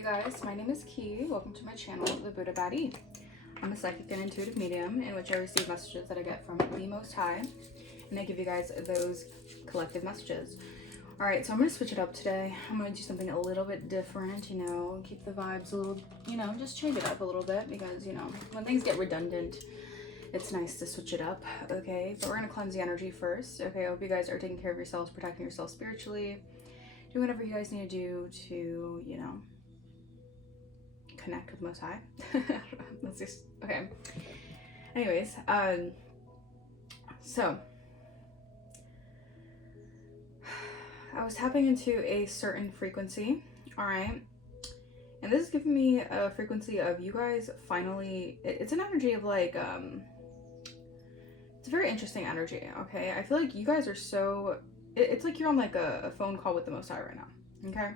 you guys, my name is Ki. Welcome to my channel, The Buddha Baddie. I'm a psychic and intuitive medium in which I receive messages that I get from the Most High, and I give you guys those collective messages. Alright, so I'm going to switch it up today. I'm going to do something a little bit different, you know, keep the vibes a little, you know, just change it up a little bit because, you know, when things get redundant, it's nice to switch it up, okay? But we're going to cleanse the energy first, okay? I hope you guys are taking care of yourselves, protecting yourselves spiritually, do whatever you guys need to do to, you know, connect with Most High. Let's just, okay. Anyways, so I was tapping into a certain frequency, all right? And this is giving me a frequency of you guys finally, it's an energy of like, it's a very interesting energy, okay? I feel like you guys are so, it's like you're on like a phone call with the Most High right now, okay?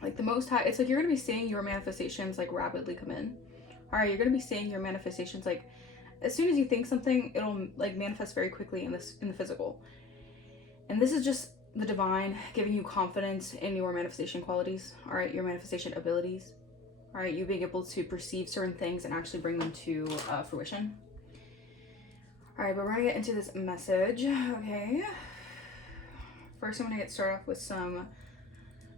Like the Most High, it's like you're going to be seeing your manifestations like rapidly come in. All right, you're going to be seeing your manifestations like as soon as you think something, it'll like manifest very quickly in the physical. And this is just the divine giving you confidence in your manifestation qualities, all right, your manifestation abilities, all right, you being able to perceive certain things and actually bring them to fruition. All right, but we're going to get into this message, okay? First, I'm going to get started off with some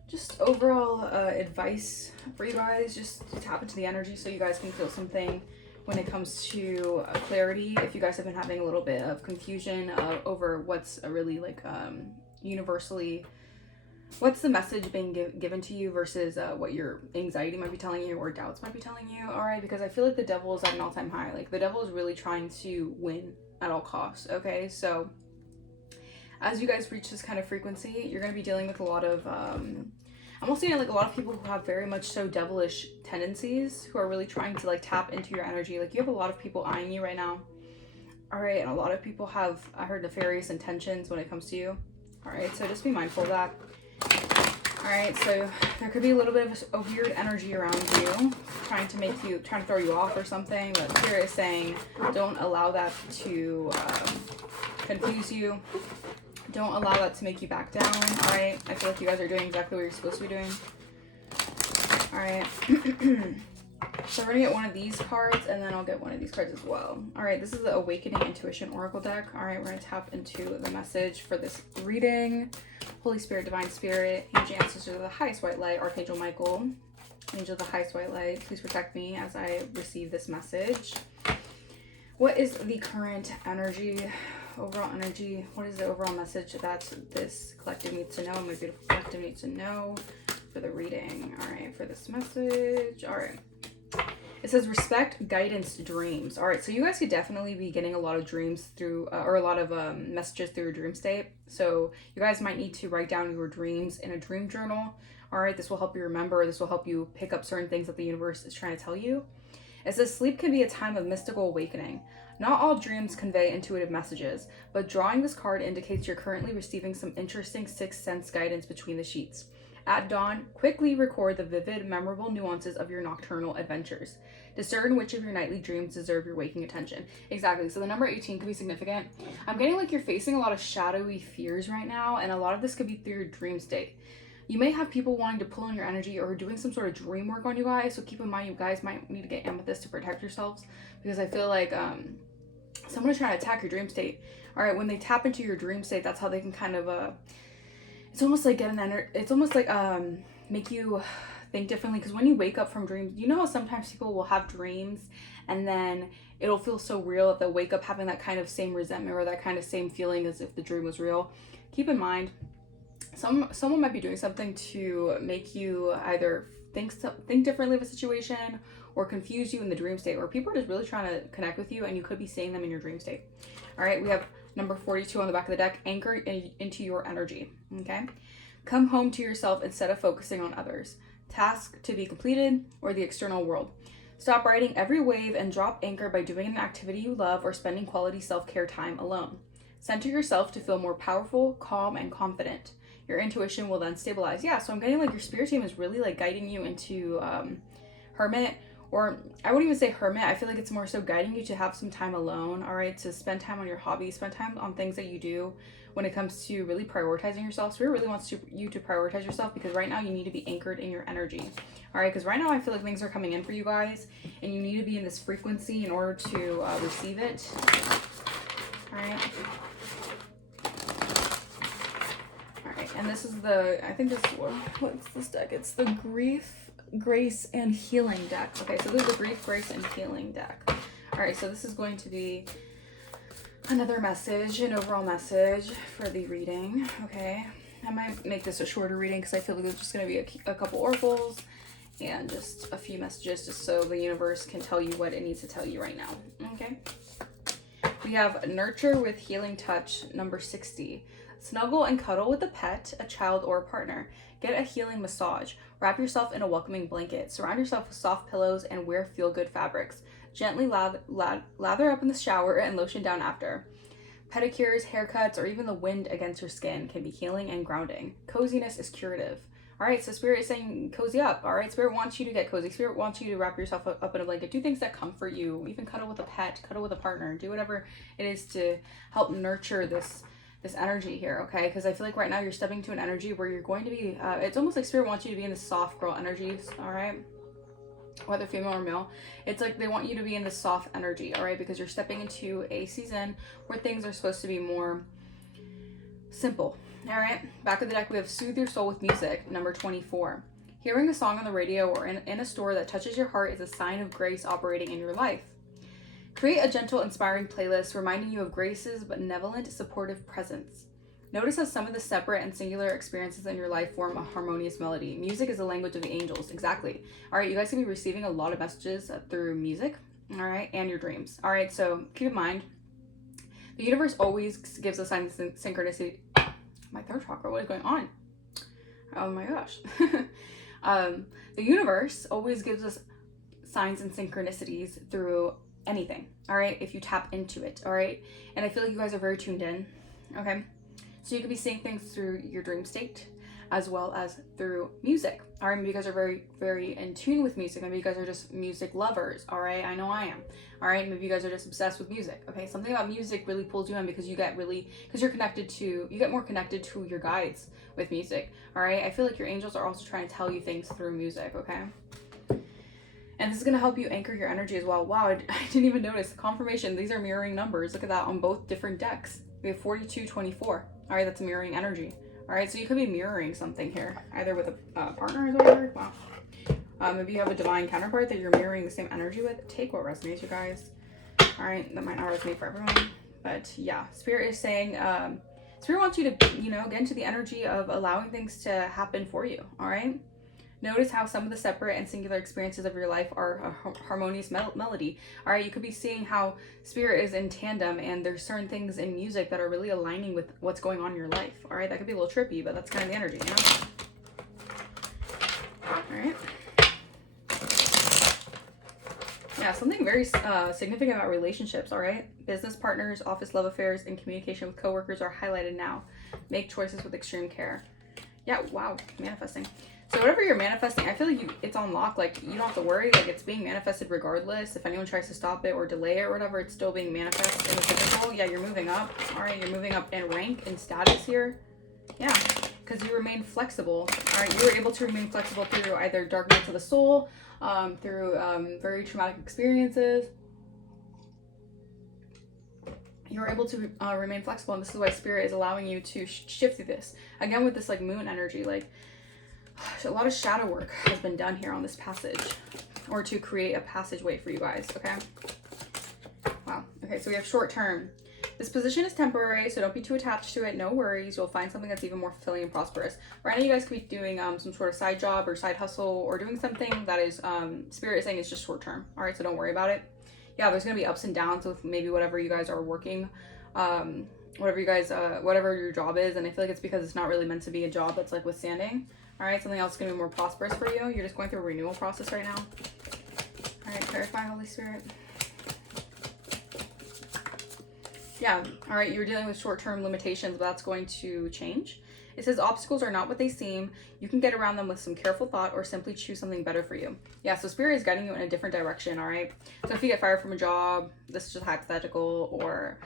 just overall advice for you guys, just to tap into the energy so you guys can feel something when it comes to clarity. If you guys have been having a little bit of confusion over what's really like universally, what's the message being given to you versus what your anxiety might be telling you or doubts might be telling you, all right? Because I feel like the devil is at an all-time high. Like the devil is really trying to win at all costs, okay? So as you guys reach this kind of frequency, you're going to be dealing with a lot of I'm also seeing like a lot of people who have very much so devilish tendencies, who are really trying to like tap into your energy. Like you have a lot of people eyeing you right now, all right? And a lot of people have, I heard, nefarious intentions when it comes to you, all right? So just be mindful of that. All right, so there could be a little bit of a weird energy around you, trying to throw you off or something, but Spirit is saying don't allow that to confuse you. Don't allow that to make you back down, all right? I feel like you guys are doing exactly what you're supposed to be doing. All right. So we're going to get one of these cards, and then I'll get one of these cards as well. All right, this is the Awakening Intuition Oracle deck. All right, we're going to tap into the message for this reading. Holy Spirit, Divine Spirit, Ancient Ancestors of the Highest White Light, Archangel Michael, Angel of the Highest White Light, please protect me as I receive this message. What is the current energy, overall energy? What is the overall message that this collective needs to know, my beautiful collective needs to know for the reading? All right, for this message. All right. It says respect, guidance, dreams. All right, so you guys could definitely be getting a lot of dreams through, or a lot of messages through your dream state. So you guys might need to write down your dreams in a dream journal. All right, this will help you remember. This will help you pick up certain things that the universe is trying to tell you. It says sleep can be a time of mystical awakening. Not all dreams convey intuitive messages, but drawing this card indicates you're currently receiving some interesting sixth sense guidance between the sheets. At dawn, quickly record the vivid, memorable nuances of your nocturnal adventures. Discern which of your nightly dreams deserve your waking attention. Exactly, so the number 18 could be significant. I'm getting like you're facing a lot of shadowy fears right now, and a lot of this could be through your dream state. You may have people wanting to pull on your energy or doing some sort of dream work on you guys, so keep in mind you guys might need to get amethyst to protect yourselves, because I feel like someone is trying to attack your dream state. All right, when they tap into your dream state, that's how they can kind of it's almost like it's almost like make you think differently, because when you wake up from dreams, you know how sometimes people will have dreams and then it'll feel so real that they'll wake up having that kind of same resentment or that kind of same feeling as if the dream was real. Keep in mind, someone might be doing something to make you either think differently of a situation or confuse you in the dream state, or people are just really trying to connect with you and you could be seeing them in your dream state. All right, we have number 42 on the back of the deck, anchor into your energy, okay? Come home to yourself instead of focusing on others, task to be completed, or the external world. Stop riding every wave and drop anchor by doing an activity you love or spending quality self-care time alone. Center yourself to feel more powerful, calm, and confident. Your intuition will then stabilize. Yeah, so I'm getting like your spirit team is really like guiding you into Hermit or I wouldn't even say hermit. I feel like it's more so guiding you to have some time alone, all right? To spend time on your hobby, spend time on things that you do when it comes to really prioritizing yourself. Spirit really wants you to prioritize yourself, because right now you need to be anchored in your energy, all right? Because right now I feel like things are coming in for you guys, and you need to be in this frequency in order to receive it, all right? All right, and this is I think this, what's this deck? It's the Grief, Grace, and Healing deck. Okay, so this is the Grief, Grace, and Healing deck. All right, so this is going to be another message, an overall message for the reading, okay? I might make this a shorter reading because I feel like there's just going to be a couple oracles and just a few messages, just so the universe can tell you what it needs to tell you right now, okay? We have Nurture with Healing Touch, number 60. Snuggle and cuddle with a pet, a child, or a partner. Get a healing massage. Wrap yourself in a welcoming blanket. Surround yourself with soft pillows and wear feel-good fabrics. Gently lather up in the shower and lotion down after. Pedicures, haircuts, or even the wind against your skin can be healing and grounding. Coziness is curative. All right, so Spirit is saying cozy up. All right, Spirit wants you to get cozy. Spirit wants you to wrap yourself up in a blanket. Do things that comfort you. Even cuddle with a pet, cuddle with a partner. Do whatever it is to help nurture this energy here, okay? Because I feel like right now you're stepping to an energy where you're going to be, it's almost like Spirit wants you to be in the soft girl energies, all right? Whether female or male, it's like they want you to be in the soft energy, all right? Because you're stepping into a season where things are supposed to be more simple, all right? Back of the deck, we have Soothe Your Soul with Music, number 24. Hearing a song on the radio or in a store that touches your heart is a sign of grace operating in your life. Create a gentle, inspiring playlist reminding you of Grace's benevolent, supportive presence. Notice how some of the separate and singular experiences in your life form a harmonious melody. Music is the language of the angels. Exactly. All right, you guys can be receiving a lot of messages through music, all right, and your dreams. All right, so keep in mind, the universe always gives us signs and synchronicity. My third chakra, what is going on? Oh my gosh. The universe always gives us signs and synchronicities through anything, all right, if you tap into it, all right? And I feel like you guys are very tuned in, okay? So you could be seeing things through your dream state as well as through music, all right? Maybe you guys are very, very in tune with music. Maybe you guys are just music lovers, all right? I know I am, all right? Maybe you guys are just obsessed with music, okay? Something about music really pulls you in because you get more connected to your guides with music, all right? I feel like your angels are also trying to tell you things through music, okay? And this is going to help you anchor your energy as well. Wow, I didn't even notice. Confirmation, these are mirroring numbers. Look at that on both different decks. We have 42, 24. All right, that's mirroring energy. All right, so you could be mirroring something here, either with a partner or whatever. Wow. Maybe you have a divine counterpart that you're mirroring the same energy with. Take what resonates, you guys. All right, that might not resonate for everyone. But yeah, Spirit is saying, Spirit wants you to, get into the energy of allowing things to happen for you. All right. Notice how some of the separate and singular experiences of your life are a harmonious melody. All right, you could be seeing how Spirit is in tandem, and there's certain things in music that are really aligning with what's going on in your life. All right, that could be a little trippy, but that's kind of the energy, All right. Yeah, something very significant about relationships, all right? Business partners, office love affairs, and communication with coworkers are highlighted now. Make choices with extreme care. Yeah, wow, manifesting. So whatever you're manifesting, I feel like it's on lock. Like, you don't have to worry. Like, it's being manifested regardless. If anyone tries to stop it or delay it or whatever, it's still being manifested in the physical. Yeah, you're moving up. All right, you're moving up in rank and status here. Yeah, because you remain flexible. All right, you were able to remain flexible through either dark nights of the soul, through very traumatic experiences. You're able to remain flexible, and this is why Spirit is allowing you to shift through this. Again, with this like moon energy, like, a lot of shadow work has been done here on this passage, or to create a passageway for you guys, okay? Wow. Okay, so we have short term. This position is temporary, so don't be too attached to it. No worries. You'll find something that's even more fulfilling and prosperous. Right now, you guys could be doing some sort of side job or side hustle, or doing something that is, Spirit is saying it's just short term. All right, so don't worry about it. Yeah, there's going to be ups and downs with maybe whatever you guys are working, whatever your job is. And I feel like it's because it's not really meant to be a job that's like withstanding. All right, something else is going to be more prosperous for you. You're just going through a renewal process right now. All right, clarify, Holy Spirit. Yeah, all right, you're dealing with short-term limitations, but that's going to change. It says obstacles are not what they seem. You can get around them with some careful thought or simply choose something better for you. Yeah, so Spirit is guiding you in a different direction, all right? So if you get fired from a job, this is just hypothetical, or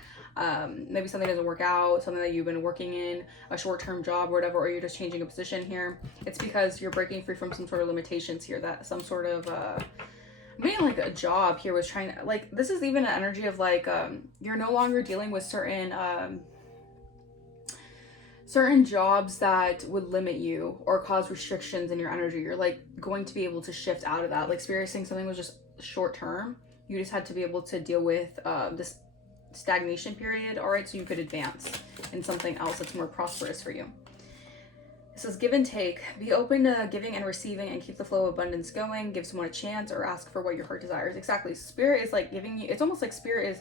maybe something doesn't work out, something that you've been working in, a short-term job or whatever, or you're just changing a position here, it's because you're breaking free from some sort of limitations here, that some sort of I'm getting like a job here was trying to, like, this is even an energy of like you're no longer dealing with certain jobs that would limit you or cause restrictions in your energy. You're like going to be able to shift out of that. Like Spirit is saying something was just short term, you just had to be able to deal with this stagnation period, all right, so you could advance in something else that's more prosperous for you. It says give and take. Be open to giving and receiving and keep the flow of abundance going. Give someone a chance or ask for what your heart desires. Exactly. Spirit is like giving you, it's almost like Spirit is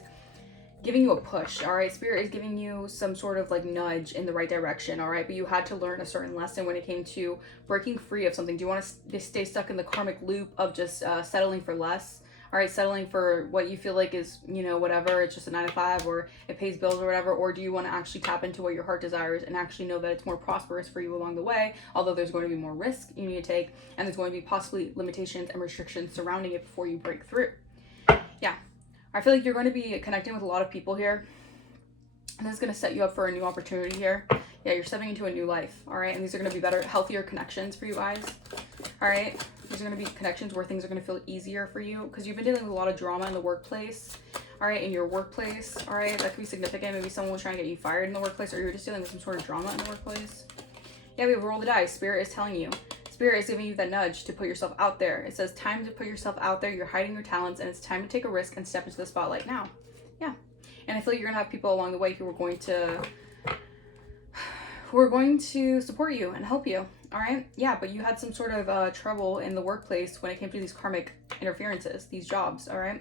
giving you a push, all right? Spirit is giving you some sort of like nudge in the right direction, all right? But you had to learn a certain lesson when it came to breaking free of something. Do you want to stay stuck in the karmic loop of just settling for less? All right, settling for what you feel like is, you know, whatever, it's just a 9 to 5 or it pays bills or whatever, or do you want to actually tap into what your heart desires and actually know that it's more prosperous for you along the way, although there's going to be more risk you need to take and there's going to be possibly limitations and restrictions surrounding it before you break through. Yeah, I feel like you're going to be connecting with a lot of people here, and this is going to set you up for a new opportunity here. Yeah, you're stepping into a new life, all right? And these are going to be better, healthier connections for you guys, all right? These are going to be connections where things are going to feel easier for you because you've been dealing with a lot of drama in the workplace, all right? In your workplace, all right? That could be significant. Maybe someone was trying to get you fired in the workplace, or you're just dealing with some sort of drama in the workplace. Yeah, we have roll the dice. Spirit is telling you. Spirit is giving you that nudge to put yourself out there. It says time to put yourself out there. You're hiding your talents, and it's time to take a risk and step into the spotlight now. Yeah. And I feel like you're going to have people along the way who are going to support you and help you. All right. Yeah. But you had some sort of trouble in the workplace when it came to these karmic interferences, these jobs. All right.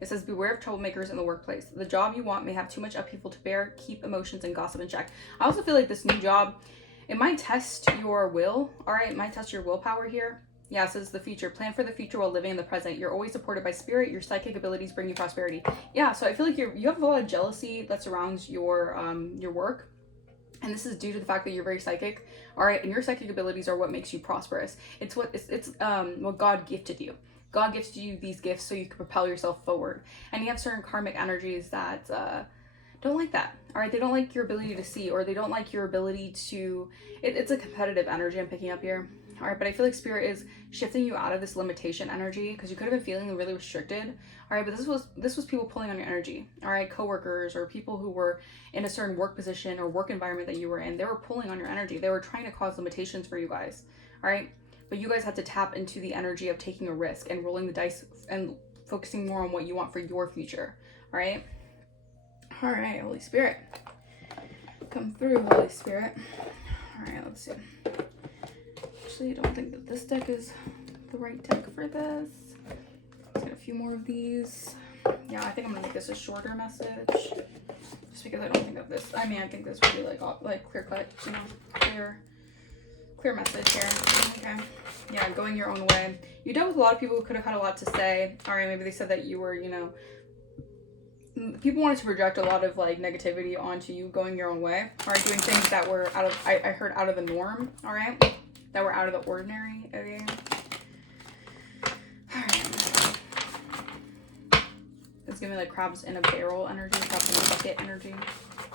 It says beware of troublemakers in the workplace. The job you want may have too much upheaval to bear. Keep emotions and gossip in check. I also feel like this new job, it might test your will. All right. It might test your willpower here. Yeah, it says the future. Plan for the future while living in the present. You're always supported by Spirit. Your psychic abilities bring you prosperity. Yeah, so I feel like you have a lot of jealousy that surrounds your work. And this is due to the fact that you're very psychic, all right? And your psychic abilities are what makes you prosperous. It's what God gifted you. God gifted you these gifts so you can propel yourself forward. And you have certain karmic energies that don't like that, all right? They don't like your ability to see, or they don't like your ability to. It's a competitive energy I'm picking up here, all right? But I feel like Spirit is shifting you out of this limitation energy because you could have been feeling really restricted, all right? But this was people pulling on your energy, all right? Coworkers or people who were in a certain work position or work environment that you were in, they were pulling on your energy. They were trying to cause limitations for you guys, all right? But you guys had to tap into the energy of taking a risk and rolling the dice and focusing more on what you want for your future, all right? All right, Holy Spirit. Come through, Holy Spirit. All right, let's see. Actually, I don't think that this deck is the right deck for this. Let's get a few more of these. Yeah, I think I'm gonna make this a shorter message. Just because I don't think that this, I think this would be like clear cut, you know, clear message here. Okay. Yeah, going your own way. You dealt with a lot of people who could have had a lot to say. All right, maybe they said that you were, you know, people wanted to project a lot of like negativity onto you going your own way, all right, doing things that were out of, I heard out of the norm, all right, that were out of the ordinary. Okay. All right. It's giving me like crabs in a barrel energy, crabs in a bucket energy.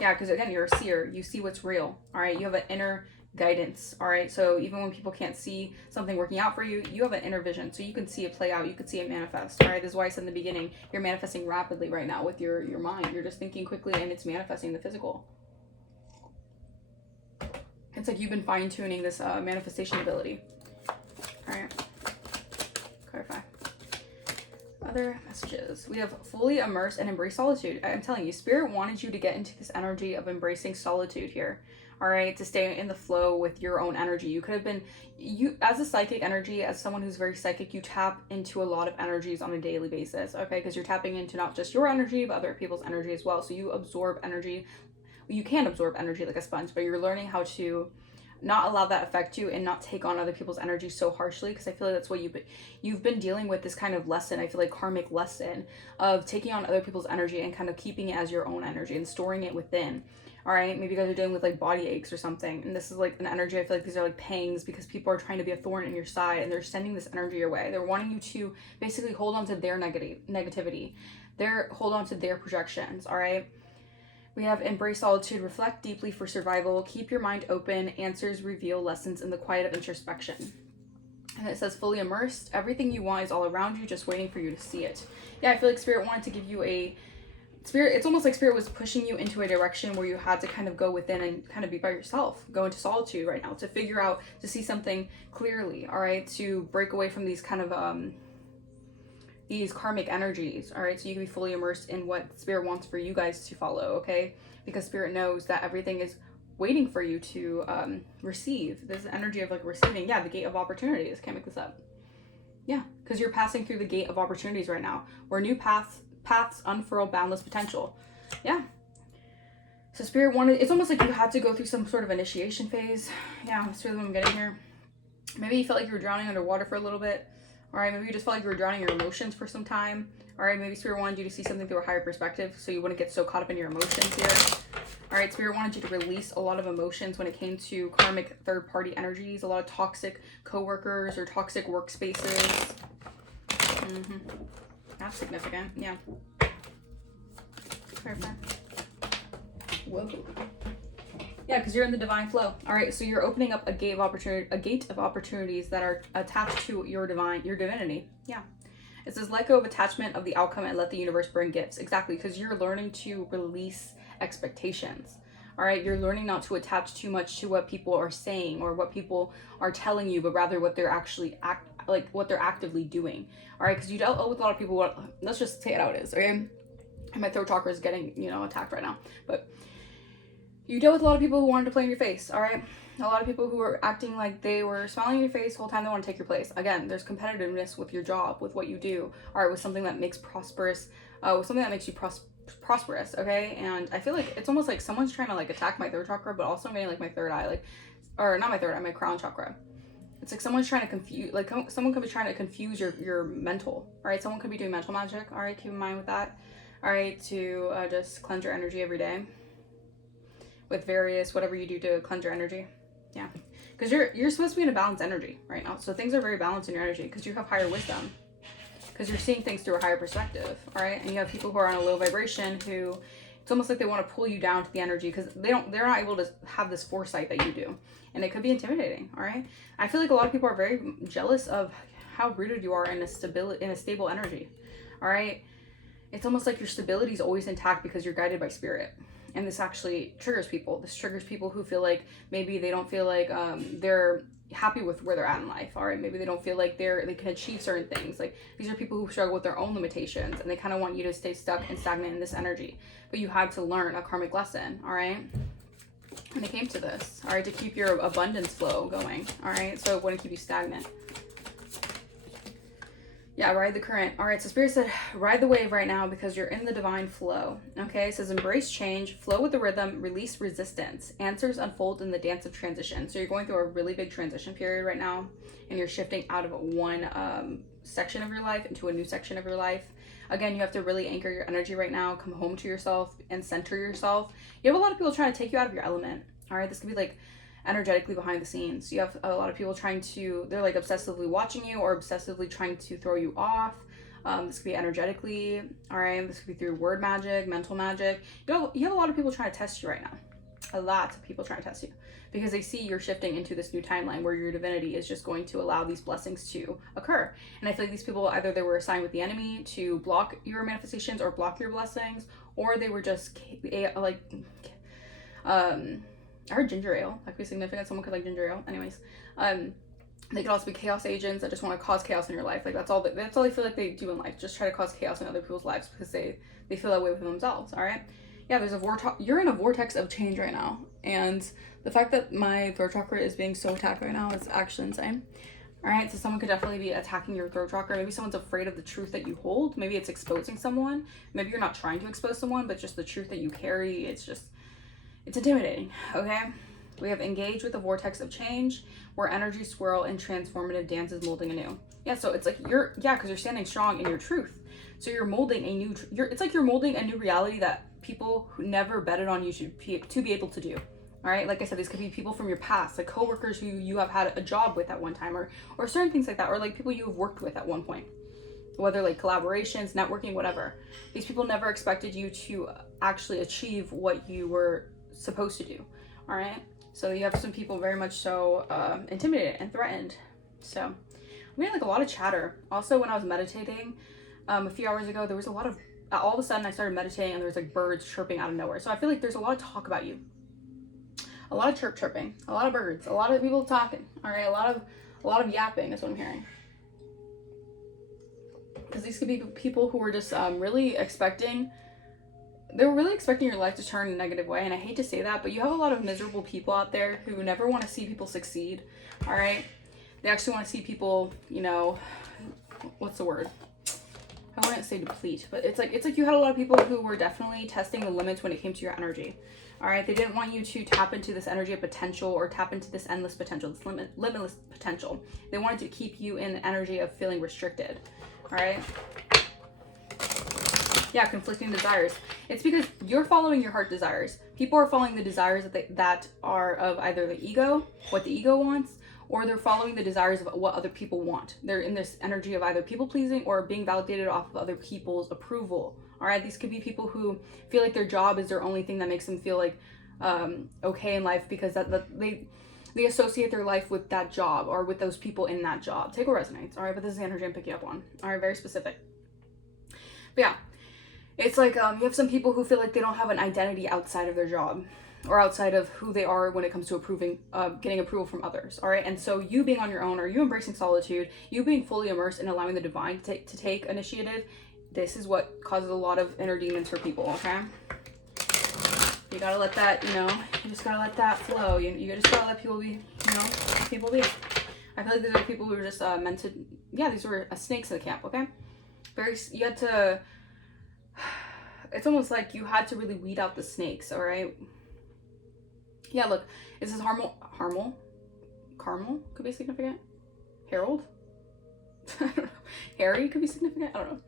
Yeah, because again, you're a seer. You see what's real, all right? You have an inner guidance, all right? So even when people can't see something working out for you, you have an inner vision, so you can see it play out, you can see it manifest, all right? This is why I said in the beginning, you're manifesting rapidly right now with your mind. You're just thinking quickly and it's manifesting the physical. It's like you've been fine-tuning this manifestation ability. All right, clarify. Other messages. We have fully immerse and embrace solitude. I'm telling you, Spirit wanted you to get into this energy of embracing solitude here. All right, to stay in the flow with your own energy. You could have been, you as a psychic energy, as someone who's very psychic, you tap into a lot of energies on a daily basis, okay? Because you're tapping into not just your energy, but other people's energy as well. So you absorb energy. You can absorb energy like a sponge, but you're learning how to not allow that affect you and not take on other people's energy so harshly, because I feel like that's what you've been dealing with, this kind of lesson, I feel like karmic lesson of taking on other people's energy and kind of keeping it as your own energy and storing it within. All right, maybe you guys are dealing with like body aches or something, and this is like an energy, I feel like these are like pangs because people are trying to be a thorn in your side and they're sending this energy your way. They're wanting you to basically hold on to their negativity, hold on to their projections. All right, we have embrace solitude, reflect deeply for survival, keep your mind open, answers reveal lessons in the quiet of introspection. And it says fully immersed, everything you want is all around you, just waiting for you to see it. Yeah, I feel like Spirit wanted to give you it's almost like Spirit was pushing you into a direction where you had to kind of go within and kind of be by yourself, go into solitude right now to figure out, to see something clearly, all right, to break away from these kind of these karmic energies, all right, so you can be fully immersed in what Spirit wants for you guys to follow, okay, because Spirit knows that everything is waiting for you to receive. This energy of like receiving, yeah, the gate of opportunities, can't make this up. Yeah, because you're passing through the gate of opportunities right now, where new paths unfurl boundless potential. Yeah. So Spirit wanted, it's almost like you had to go through some sort of initiation phase. Yeah, that's really what I'm getting here. Maybe you felt like you were drowning underwater for a little bit. All right, maybe you just felt like you were drowning your emotions for some time. All right, maybe Spirit wanted you to see something through a higher perspective so you wouldn't get so caught up in your emotions here. All right, Spirit wanted you to release a lot of emotions when it came to karmic third-party energies, a lot of toxic coworkers or toxic workspaces. That's significant, yeah. Perfect. Whoa. Yeah, because you're in the divine flow. All right, so you're opening up a gate of opportunities that are attached to your divinity. Yeah. It says let go of attachment of the outcome and let the universe bring gifts. Exactly, because you're learning to release expectations. All right, you're learning not to attach too much to what people are saying or what people are telling you, but rather what they're actually what they're actively doing. All right, because you dealt with a lot of people. Let's just say it how it is. Okay, and my throat chakra is getting attacked right now, but you dealt with a lot of people who wanted to play in your face. All right, a lot of people who were acting like they were smiling in your face the whole time. They want to take your place. Again, there's competitiveness with your job, with what you do. All right, with something that makes prosperous, with something that makes you prosperous. Okay, and I feel like it's almost like someone's trying to like attack my third chakra, but also I'm getting like my third eye, or not my third eye, my crown chakra. It's like someone's trying to confuse, like someone could be trying to confuse your mental. All right, someone could be doing mental magic. All right, keep in mind with that. All right, to just cleanse your energy every day with various whatever you do to cleanse your energy. Yeah, because you're supposed to be in a balanced energy right now, so things are very balanced in your energy because you have higher wisdom, because you're seeing things through a higher perspective. All right, and you have people who are on a low vibration who it's almost like they want to pull you down to the energy because they're not able to have this foresight that you do, and it could be intimidating. All right, I feel like a lot of people are very jealous of how rooted you are in a stable energy. All right, it's almost like your stability is always intact because you're guided by Spirit. And this actually triggers people. This triggers people who feel like maybe they don't feel like they're happy with where they're at in life. All right, maybe they don't feel like they can achieve certain things. Like these are people who struggle with their own limitations, and they kind of want you to stay stuck and stagnant in this energy. But you had to learn a karmic lesson. All right, and it came to this. All right, to keep your abundance flow going. All right, so it wouldn't keep you stagnant. Yeah, ride the current. All right, so Spirit said, ride the wave right now because you're in the divine flow. Okay, it says embrace change, flow with the rhythm, release resistance. Answers unfold in the dance of transition. So you're going through a really big transition period right now, and you're shifting out of one section of your life into a new section of your life. Again, you have to really anchor your energy right now, come home to yourself and center yourself. You have a lot of people trying to take you out of your element. All right, this could be like energetically behind the scenes. You have a lot of people they're like obsessively watching you or obsessively trying to throw you off. This could be energetically, all right? This could be through word magic, mental magic. You have a lot of people trying to test you right now. A lot of people trying to test you because they see you're shifting into this new timeline where your divinity is just going to allow these blessings to occur. And I feel like these people, either they were assigned with the enemy to block your manifestations or block your blessings, or they were just I heard ginger ale. That could be significant. Someone could like ginger ale. Anyways, they could also be chaos agents that just want to cause chaos in your life. Like that's all they feel like they do in life. Just try to cause chaos in other people's lives because they feel that way with themselves. All right. Yeah, there's you're in a vortex of change right now, and the fact that my throat chakra is being so attacked right now is actually insane. All right, so someone could definitely be attacking your throat chakra. Maybe someone's afraid of the truth that you hold. Maybe it's exposing someone. Maybe you're not trying to expose someone, but just the truth that you carry. It's intimidating, okay? We have engaged with the vortex of change, where energy swirl and transformative dances molding anew. Yeah, so it's like because you're standing strong in your truth. So you're molding a new, it's like you're molding a new reality that people who never betted on you to be able to do. All right, like I said, these could be people from your past, like coworkers who you have had a job with at one time, or certain things like that, or like people you have worked with at one point, whether like collaborations, networking, whatever. These people never expected you to actually achieve what you were supposed to do. All right, so you have some people very much so intimidated and threatened. So I'm getting like a lot of chatter. Also, when I was meditating a few hours ago, there was a lot of, all of a sudden I started meditating and there was like birds chirping out of nowhere. So I feel like there's a lot of talk about you. A lot of chirping, a lot of birds, a lot of people talking. All right, a lot of yapping is what I'm hearing. Because these could be people who were just really expecting, they were really expecting your life to turn in a negative way. And I hate to say that, but you have a lot of miserable people out there who never want to see people succeed. All right, they actually want to see people, you know, what's the word? I wouldn't say deplete, but it's like you had a lot of people who were definitely testing the limits when it came to your energy. All right, they didn't want you to tap into this energy of potential or tap into this endless potential, this limitless potential. They wanted to keep you in the energy of feeling restricted. All right. Yeah, conflicting desires. It's because you're following your heart desires. People are following the desires that are of either the ego, what the ego wants, or they're following the desires of what other people want. They're in this energy of either people pleasing or being validated off of other people's approval. All right, these could be people who feel like their job is their only thing that makes them feel like okay in life, because they associate their life with that job or with those people in that job. Take what resonates. All right, but this is the energy I'm picking up on. All right, very specific. But yeah, it's like you have some people who feel like they don't have an identity outside of their job or outside of who they are when it comes to getting approval from others. All right, and so you being on your own, or you embracing solitude, you being fully immersed in allowing the divine to take initiative, this is what causes a lot of inner demons for people. Okay, you gotta let that, you know, you just gotta let that flow. You just gotta let people be, you know, people be. I feel like these are people who are just meant to, yeah, these were snakes in the camp. Okay, you had to, it's almost like you had to really weed out the snakes. All right. Yeah, look, is this Carmel could be significant. Harold? I don't know. Harry could be significant. I don't know.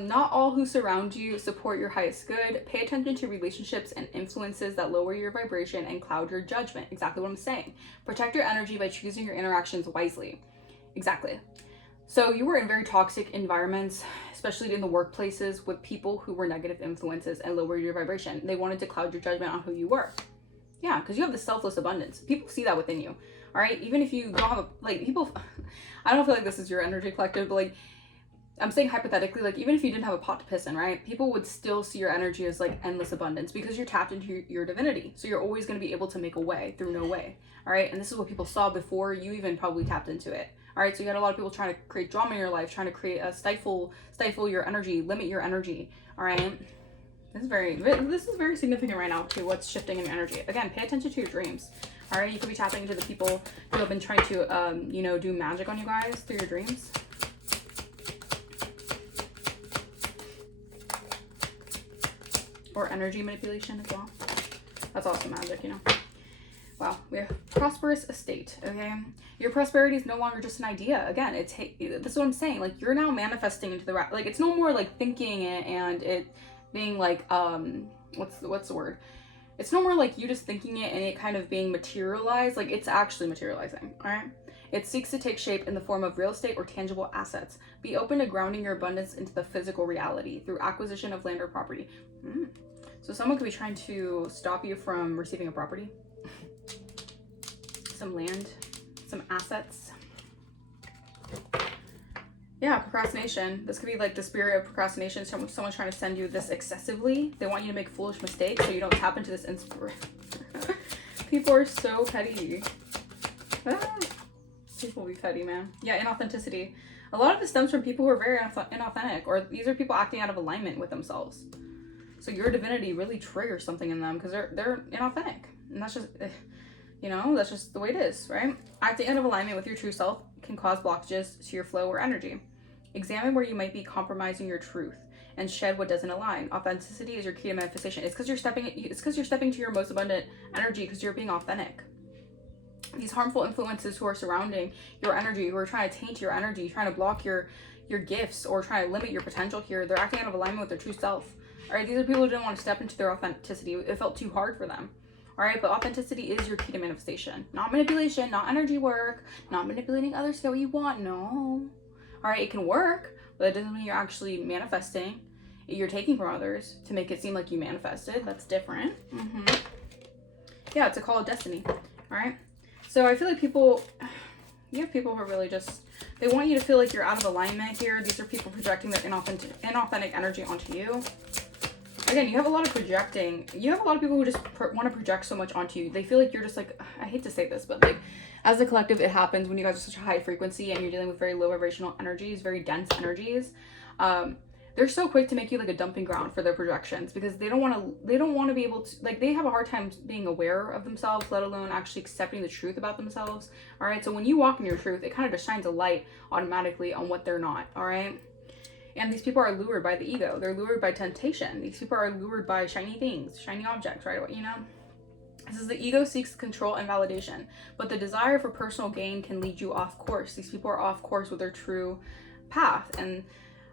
Not all who surround you support your highest good. Pay attention to relationships and influences that lower your vibration and cloud your judgment. Exactly what I'm saying. Protect your energy by choosing your interactions wisely. Exactly. So you were in very toxic environments, especially in the workplaces, with people who were negative influences and lowered your vibration. They wanted to cloud your judgment on who you were. Yeah, because you have this selfless abundance. People see that within you. All right, even if you don't have people, I don't feel like this is your energy collective, but like, I'm saying hypothetically, like even if you didn't have a pot to piss in, right, people would still see your energy as like endless abundance because you're tapped into your divinity. So you're always going to be able to make a way through no way. All right, and this is what people saw before you even probably tapped into it. All right, so you got a lot of people trying to create drama in your life, trying to create a stifle your energy, limit your energy. All right. This is very significant right now to what's shifting in your energy. Again, pay attention to your dreams. All right, you could be tapping into the people who have been trying to, you know, do magic on you guys through your dreams. Or energy manipulation as well. That's also magic, you know. Wow, we have prosperous estate. Okay, your prosperity is no longer just an idea. Again, this is what I'm saying. Like you're now manifesting into the like. It's no more like thinking it and it being like what's the word? It's no more like you just thinking it and it kind of being materialized. Like it's actually materializing. All right. It seeks to take shape in the form of real estate or tangible assets. Be open to grounding your abundance into the physical reality through acquisition of land or property. So someone could be trying to stop you from receiving a property, some land, some assets. Yeah, procrastination. This could be like the spirit of procrastination. Someone's trying to send you this excessively. They want you to make foolish mistakes so you don't tap into this inspiration. People are so petty. People be petty, man. Yeah, inauthenticity. A lot of this stems from people who are very inauthentic, or these are people acting out of alignment with themselves. So your divinity really triggers something in them because they're inauthentic. And that's just, you know, that's just the way it is, right? Acting out of alignment with your true self can cause blockages to your flow or energy. Examine where you might be compromising your truth and shed what doesn't align. Authenticity is your key to manifestation. It's because you're stepping to your most abundant energy, because you're being authentic. These harmful influences who are surrounding your energy, who are trying to taint your energy, trying to block your gifts, or trying to limit your potential here, they're acting out of alignment with their true self. All right, these are people who didn't want to step into their authenticity. It felt too hard for them. All right, but authenticity is your key to manifestation. Not manipulation, not energy work, not manipulating others to get what you want. No. All right, it can work, but that doesn't mean you're actually manifesting. You're taking from others to make it seem like you manifested. That's different. Yeah, it's a call of destiny. All right. So I feel like you have people who are really just, they want you to feel like you're out of alignment here. These are people projecting their inauthentic energy onto you. Again, you have a lot of projecting. You have a lot of people who just want to project so much onto you. They feel like you're just like, I hate to say this, but like as a collective, it happens when you guys are such a high frequency and you're dealing with very low vibrational energies, very dense energies. They're so quick to make you like a dumping ground for their projections, because they don't want to be able to, like, they have a hard time being aware of themselves, let alone actually accepting the truth about themselves. All right. So when you walk in your truth, it kind of just shines a light automatically on what they're not. All right. And these people are lured by the ego. They're lured by temptation. These people are lured by shiny things, shiny objects, right? You know, this is the ego seeks control and validation, but the desire for personal gain can lead you off course. These people are off course with their true path. And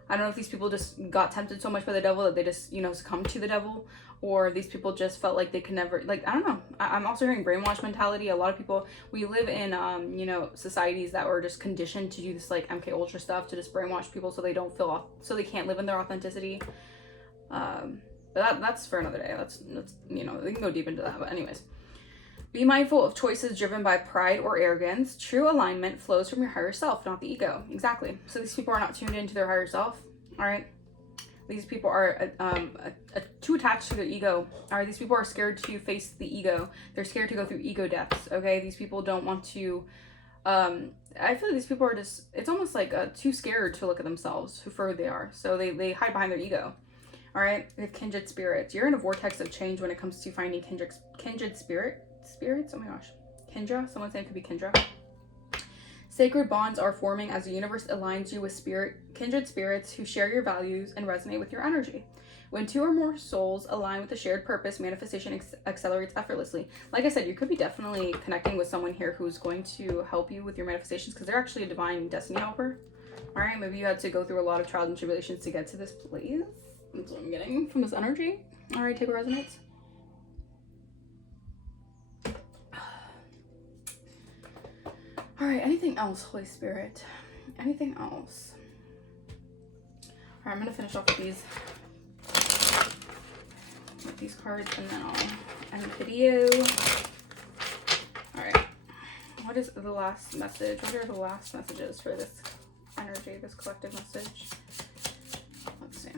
I don't know if these people just got tempted so much by the devil that they just, you know, succumbed to the devil, or these people just felt like they could never, like, I don't know. I'm also hearing brainwash mentality. A lot of people, we live in, you know, societies that were just conditioned to do this like MK Ultra stuff, to just brainwash people so they don't feel, so they can't live in their authenticity. But that's for another day. That's, you know, we can go deep into that. But anyways, be mindful of choices driven by pride or arrogance. True alignment flows from your higher self, not the ego. Exactly. So these people are not tuned into their higher self. All right. These people are too attached to their ego. All right. These people are scared to face the ego. They're scared to go through ego deaths. Okay. These people don't want to. I feel like these people are just. It's almost like too scared to look at themselves, who further they are. So they hide behind their ego. All right. We have kindred spirits. You're in a vortex of change when it comes to finding kindred spirits. Oh my gosh. Kendra. Someone saying it could be Kendra. Sacred bonds are forming as the universe aligns you with kindred spirits who share your values and resonate with your energy. When two or more souls align with a shared purpose, manifestation accelerates effortlessly. Like I said, you could be definitely connecting with someone here who's going to help you with your manifestations, because they're actually a divine destiny helper. All right, maybe you had to go through a lot of trials and tribulations to get to this place. That's what I'm getting from this energy. All right, take a resonance. All right, anything else, Holy Spirit? Anything else? All right, I'm gonna finish off with these cards, and then I'll end the video. All right, what is the last message? What are the last messages for this energy, this collective message? Let's see.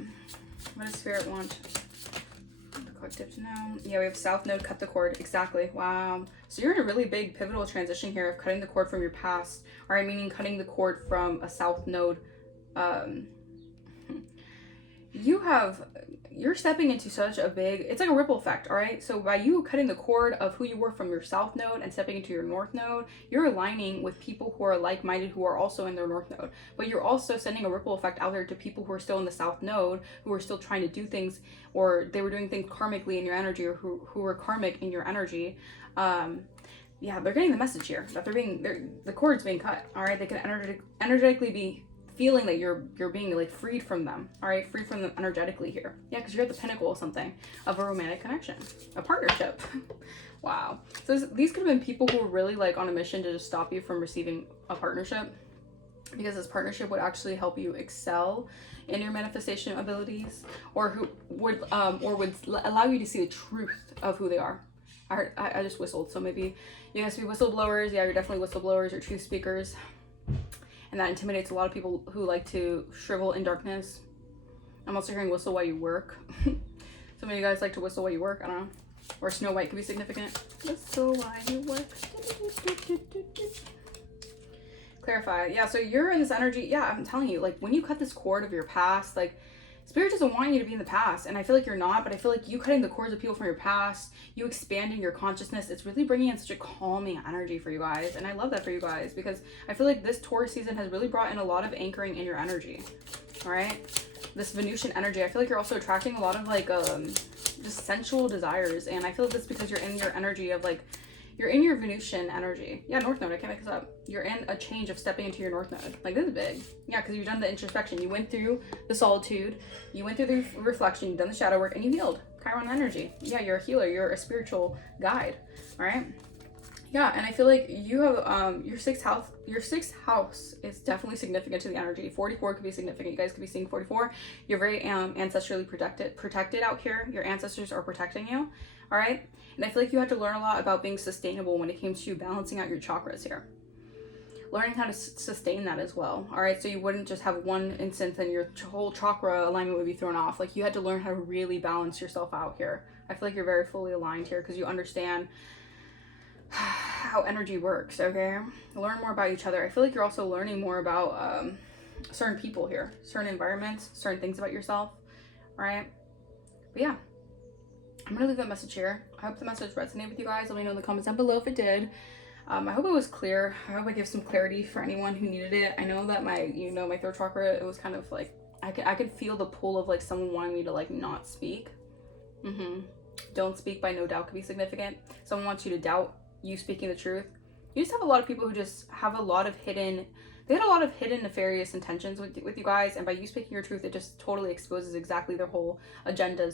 What does Spirit want the collective to know? Yeah, we have South Node, cut the cord. Exactly. Wow. So you're in a really big pivotal transition here of cutting the cord from your past. All right, meaning cutting the cord from a South Node. You're stepping into such a big, it's like a ripple effect, all right? So by you cutting the cord of who you were from your South Node and stepping into your North Node, you're aligning with people who are like-minded, who are also in their North Node. But you're also sending a ripple effect out there to people who are still in the South Node, who are still trying to do things, or they were doing things karmically in your energy, or who were karmic in your energy. Yeah, they're getting the message here that the cord's being cut, all right? They can energetically be feeling that you're being like freed from them, all right? Freed from them energetically here. Yeah, because you're at the pinnacle of something, of a romantic connection, a partnership. Wow. So these could have been people who were really like on a mission to just stop you from receiving a partnership, because this partnership would actually help you excel in your manifestation abilities, or who would allow you to see the truth of who they are. I just whistled, so maybe you guys be whistleblowers. Yeah, you're definitely whistleblowers or truth speakers. And that intimidates a lot of people who like to shrivel in darkness. I'm also hearing whistle while you work. Some of you guys like to whistle while you work. I don't know. Or Snow White could be significant. Whistle while you work. Clarify. Yeah, so you're in this energy. Yeah, I'm telling you, like when you cut this cord of your past, like Spirit doesn't want you to be in the past, and I feel like you're not, but I feel like you cutting the cords of people from your past, you expanding your consciousness, it's really bringing in such a calming energy for you guys, and I love that for you guys, because I feel like this Taurus season has really brought in a lot of anchoring in your energy, all right? this Venusian energy. I feel like you're also attracting a lot of like just sensual desires, and I feel like this because you're in your energy of like, you're in your Venusian energy. Yeah, North Node, I can't make this up. You're in a change of stepping into your North Node. Like, this is big. Yeah, because you've done the introspection. You went through the solitude. You went through the reflection. You've done the shadow work, and you healed. Chiron energy. Yeah, you're a healer. You're a spiritual guide. All right? Yeah, and I feel like you have your sixth house is definitely significant to the energy. 44 could be significant. You guys could be seeing 44. You're very ancestrally protected out here. Your ancestors are protecting you. All right? And I feel like you had to learn a lot about being sustainable when it came to balancing out your chakras here. Learning how to sustain that as well. All right, so you wouldn't just have one instance and your whole chakra alignment would be thrown off. Like, you had to learn how to really balance yourself out here. I feel like you're very fully aligned here because you understand how energy works, okay? Learn more about each other. I feel like you're also learning more about certain people here, certain environments, certain things about yourself, all right? But yeah, I'm gonna leave that message here. I hope the message resonated with you guys. Let me know in the comments down below if it did. I hope it was clear. I hope I give some clarity for anyone who needed it. I know that my third chakra, it was kind of like, I could feel the pull of like someone wanting me to like not speak. Don't speak by no doubt could be significant. Someone wants you to doubt you speaking the truth. You just have a lot of people who just have a lot of hidden, they had a lot of hidden nefarious intentions with you guys, and by you speaking your truth, it just totally exposes exactly their whole agendas